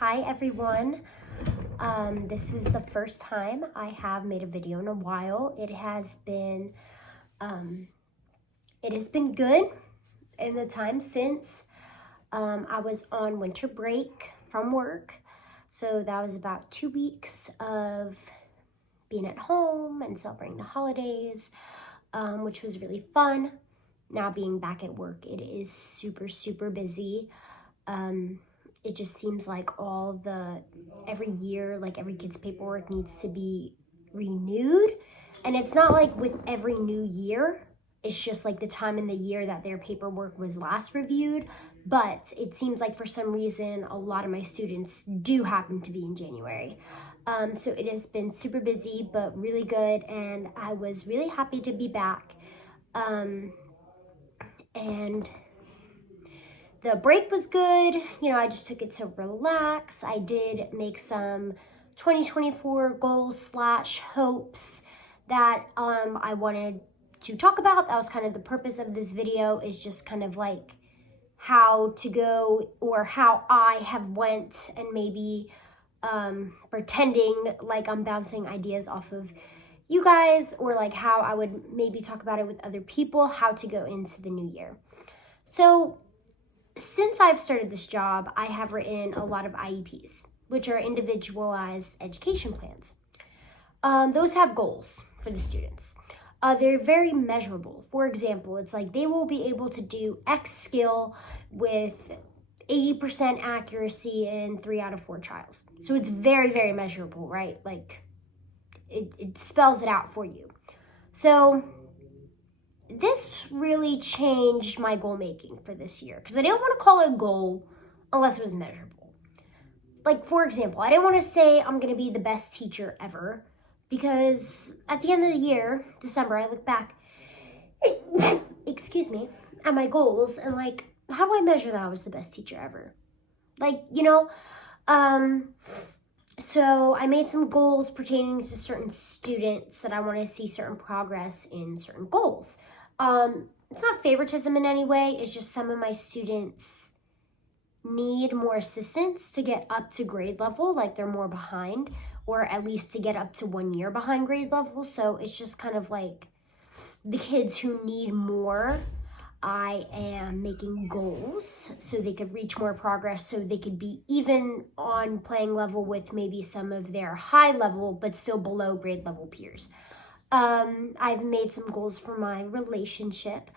Hi everyone. This is the first time I have made a video in a while. It has been good in the time since I was on winter break from work. So that was about 2 weeks of being at home and celebrating the holidays, which was really fun. Now being back at work, it is super busy. It just seems like every year, like every kid's paperwork needs to be renewed. And it's not like with every new year, it's just like the time in the year that their paperwork was last reviewed. But it seems like for some reason, a lot of my students do happen to be in January. So it has been super busy, but really good. And I was really happy to be back. And the break was good. I just took it to relax. I did make some 2024 goals / hopes that I wanted to talk about. That was kind of the purpose of this video, is just kind of like how to go, or how I have went, and maybe pretending like I'm bouncing ideas off of you guys, or like how I would maybe talk about it with other people, how to go into the new year. So since I've started this job, I have written a lot of IEPs, which are individualized education plans. Those have goals for the students. They're very measurable. For example, it's like they will be able to do X skill with 80% accuracy in 3 out of 4 trials. So it's very measurable, right? Like it spells it out for you. So this really changed my goal making for this year, because I didn't want to call it a goal unless it was measurable. Like, for example, I didn't want to say I'm going to be the best teacher ever, because at the end of the year, December, I look back, excuse me, at my goals and like, how do I measure that I was the best teacher ever? Like, so I made some goals pertaining to certain students that I want to see certain progress in certain goals. It's not favoritism in any way. It's just some of my students need more assistance to get up to grade level, like they're more behind, or at least to get up to 1 year behind grade level. So it's just kind of like the kids who need more, I am making goals so they could reach more progress, so they could be even on playing level with maybe some of their high level but still below grade level peers. I've made some goals for my relationship.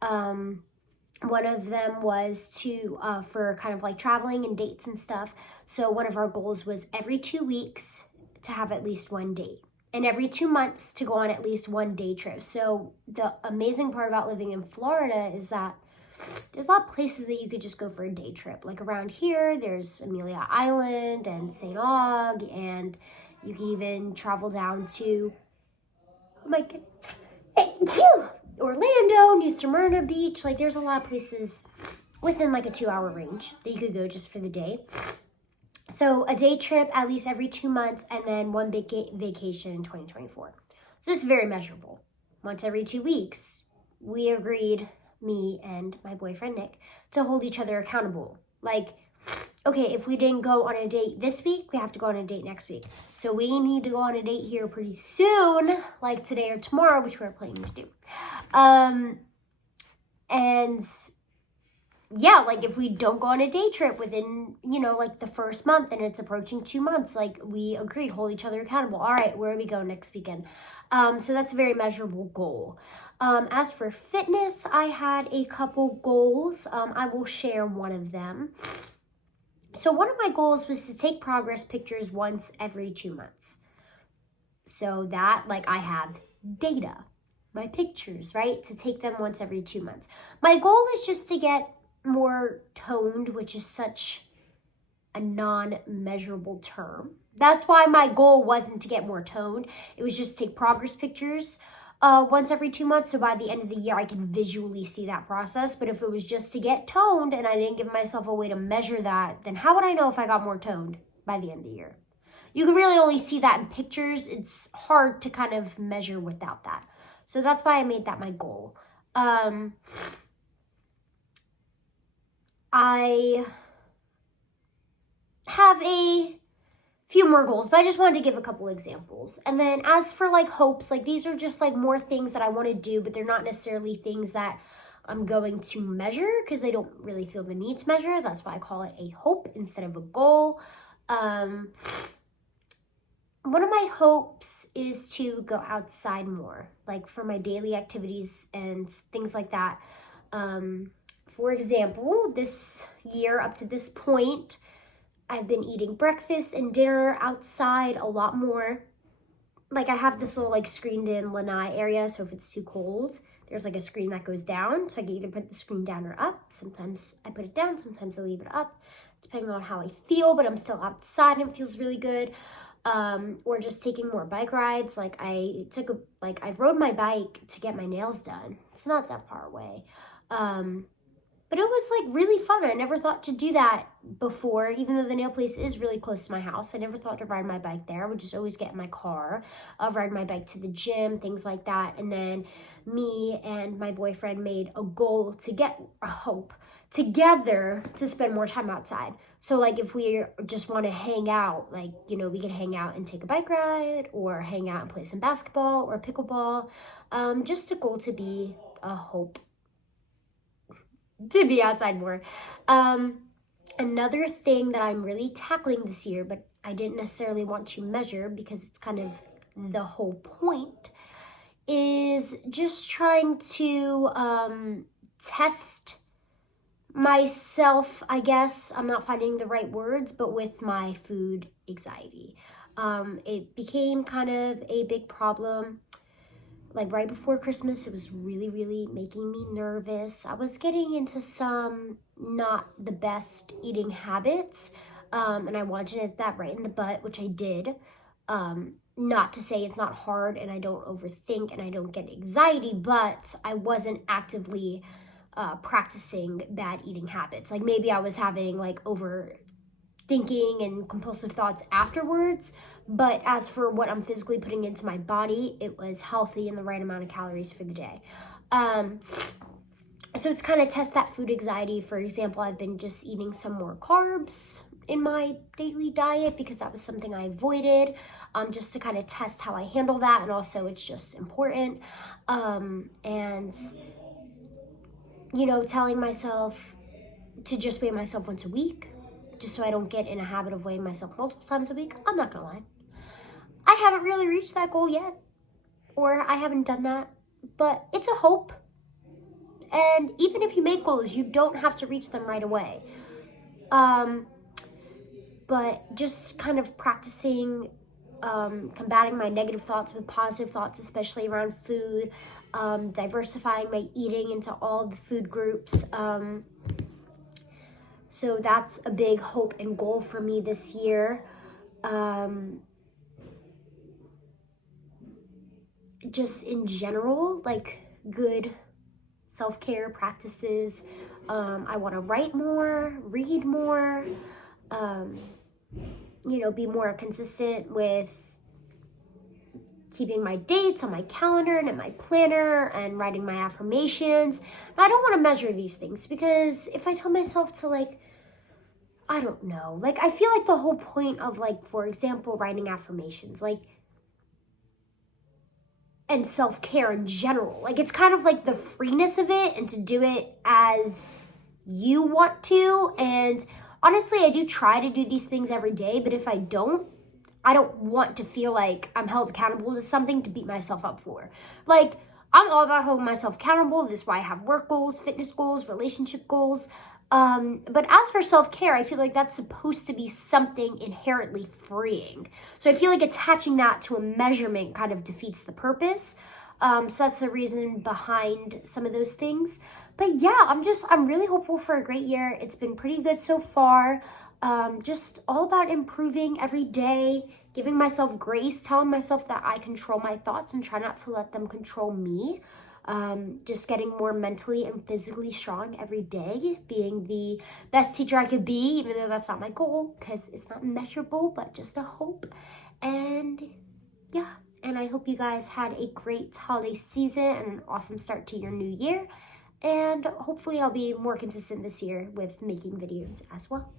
One of them was for kind of like traveling and dates and stuff. So one of our goals was every 2 weeks to have at least 1 date, and every 2 months to go on at least 1 day trip. So the amazing part about living in Florida is that there's a lot of places that you could just go for a day trip. Like around here, there's Amelia Island and St. Aug, and you can even travel down to Orlando, New Smyrna Beach. Like there's a lot of places within like a 2-hour range that you could go just for the day. So a day trip at least every 2 months, and then 1 big vacation in 2024. So this is very measurable. Once every 2 weeks, we agreed, me and my boyfriend Nick, to hold each other accountable. Like, okay, if we didn't go on a date this week, we have to go on a date next week. So we need to go on a date here pretty soon, like today or tomorrow, which we're planning to do. And yeah, like if we don't go on a day trip within, like the first month, and it's approaching 2 months, like we agreed, hold each other accountable. All right, where do we go next weekend? So that's a very measurable goal. As for fitness, I had a couple goals. I will share one of them. So one of my goals was to take progress pictures once every 2 months. So that, like, I have data, my pictures, right? To take them once every 2 months. My goal is just to get more toned, which is such a non-measurable term. That's why my goal wasn't to get more toned. It was just to take progress pictures once every 2 months, so by the end of the year I can visually see that process. But if it was just to get toned and I didn't give myself a way to measure that, then how would I know if I got more toned by the end of the year? You can really only see that in pictures. It's hard to kind of measure without that. So that's why I made that my goal. I have have a few more goals, but I just wanted to give a couple examples. And then as for like hopes, like these are just like more things that I want to do, but they're not necessarily things that I'm going to measure because I don't really feel the need to measure. That's why I call it a hope instead of a goal. One of my hopes is to go outside more, like for my daily activities and things like that. For example, this year up to this point, I've been eating breakfast and dinner outside a lot more. Like I have this little like screened in lanai area, so if it's too cold, there's like a screen that goes down. So I can either put the screen down or up. Sometimes I put it down, sometimes I leave it up, depending on how I feel, but I'm still outside and it feels really good. Or just taking more bike rides. Like I rode my bike to get my nails done. It's not that far away. But it was like really fun. I never thought to do that before, even though the nail place is really close to my house. I never thought to ride my bike there. I would just always get in my car, ride my bike to the gym, things like that. And then me and my boyfriend made a goal to get a hope together to spend more time outside. So like if we just want to hang out, like, you know, we could hang out and take a bike ride or hang out and play some basketball or pickleball. Just a goal to be a hope. To be outside more. Another thing that I'm really tackling this year, but I didn't necessarily want to measure because it's kind of the whole point, is just trying to test myself, I guess. I'm not finding the right words, but with my food anxiety. It became kind of a big problem. Like right before Christmas, it was really, really making me nervous. I was getting into some not the best eating habits, and I wanted that right in the butt, which I did. Not to say it's not hard and I don't overthink and I don't get anxiety, but I wasn't actively practicing bad eating habits. Like maybe I was having like overthinking and compulsive thoughts afterwards, but as for what I'm physically putting into my body, it was healthy and the right amount of calories for the day. So it's kind of test that food anxiety. For example, I've been just eating some more carbs in my daily diet because that was something I avoided, just to kind of test how I handle that. And also it's just important. And, you know, telling myself to just weigh myself once a week, just so I don't get in a habit of weighing myself multiple times a week. I'm not gonna lie. I haven't really reached that goal yet, or I haven't done that, but it's a hope. And even if you make goals, you don't have to reach them right away. But just kind of practicing combating my negative thoughts with positive thoughts, especially around food, diversifying my eating into all the food groups. So that's a big hope and goal for me this year. Just in general, like good self-care practices. I want to write more, read more, you know, be more consistent with keeping my dates on my calendar and in my planner and writing my affirmations. I don't want to measure these things because if I tell myself to like, I don't know, like I feel like the whole point of like, for example, writing affirmations, like, and self-care in general, like it's kind of like the freeness of it and to do it as you want to. And honestly, I do try to do these things every day, but if I don't want to feel like I'm held accountable to something to beat myself up for. Like, I'm all about holding myself accountable. This is why I have work goals, fitness goals, relationship goals. But as for self-care, I feel like that's supposed to be something inherently freeing. So I feel like attaching that to a measurement kind of defeats the purpose. So that's the reason behind some of those things. But yeah, I'm really hopeful for a great year. It's been pretty good so far. Just all about improving every day, giving myself grace, telling myself that I control my thoughts and try not to let them control me. Just getting more mentally and physically strong every day, being the best teacher I could be, even though that's not my goal because it's not measurable, but just a hope. And yeah, and I hope you guys had a great holiday season and an awesome start to your new year. And hopefully I'll be more consistent this year with making videos as well.